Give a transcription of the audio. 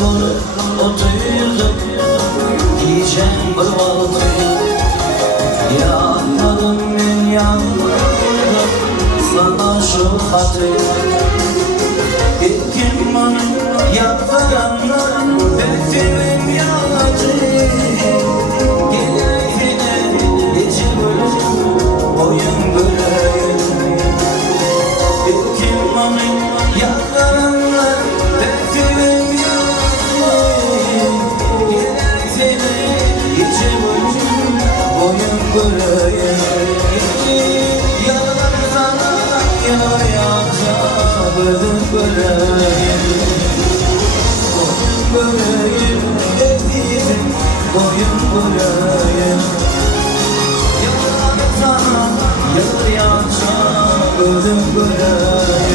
doğru oturdum, diyeceğim kurbanı. Yanmadım ben yanmadım, sana şu hatır. Kim bana yaparanlar, beklerim yaladı. Geleyine içi bölüm, boyun bölüm. Kim bana yaparanlar, beklerim yaladı. Geleyine içi bölüm, boyun bölüm. Yaralar sana yarayacak, bölüm bölüm. Böleyim evim, boyun böleyim. Yalan sana yarayacak, bölüm böleyim.